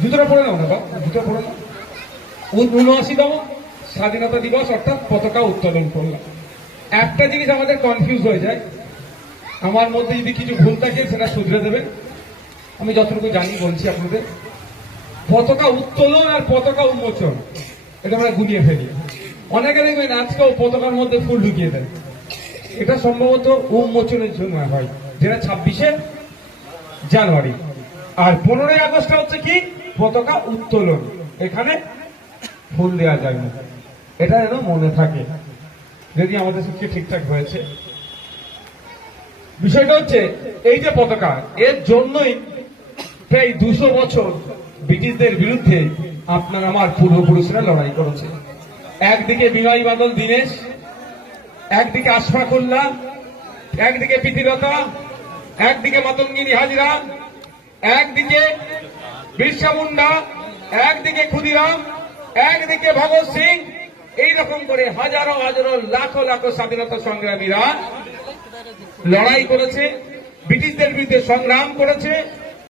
জুতোটা পড়ে নাও না বা জুতো পড়ে নাও। ৭৯তম স্বাধীনতা দিবস অর্থাৎ পতাকা উত্তোলন করলাম। একটা জিনিস আমাদের কনফিউজ হয়ে যায়, আমার মধ্যে যদি কিছু ভুল থাকে সেটা শুধরে দেবেন। আমি যতটুকু জানি বলছি আপনাদের, পতাকা উত্তোলন আর পতাকা উন্মোচন এটা আমরা গুলিয়ে ফেলি। অনেকে দেখবেন আজকেও পতাকার মধ্যে ফুল ঢুকিয়ে দেয়। এটা সম্ভবত উন্মোচনের জন্য হয়, যেটা ২৬শে জানুয়ারি। আর ১৫ই আগস্ট হচ্ছে কি পতাকা উত্তোলন, এখানে ফুল দেওয়া যায় না। এটা যেন মনে থাকে, যদি আমাদের সবকে ঠিকঠাক হয়েছে। বিষয়টা হচ্ছে এই যে পতাকা, এর জন্যই প্রায় ২০০ বছর ব্রিটিশদের বিরুদ্ধে আপনার আমার পূর্বপুরুষরা লড়াই করেছে। একদিকে বিনয় বাদল দীনেশ, একদিকে আশফাকুল্লাহ, একদিকে প্রীতিলতা, একদিকে মাতঙ্গিনী হাজরা, একদিকে বিরসা মুন্ডা, একদিকে ক্ষুদিরাম, একদিকে ভগৎ সিং। এইরকম করে হাজারো হাজারো লাখো লাখো স্বাধীনতা সংগ্রামীরা লড়াই করেছে, ব্রিটিশদের বিরুদ্ধে সংগ্রাম করেছে।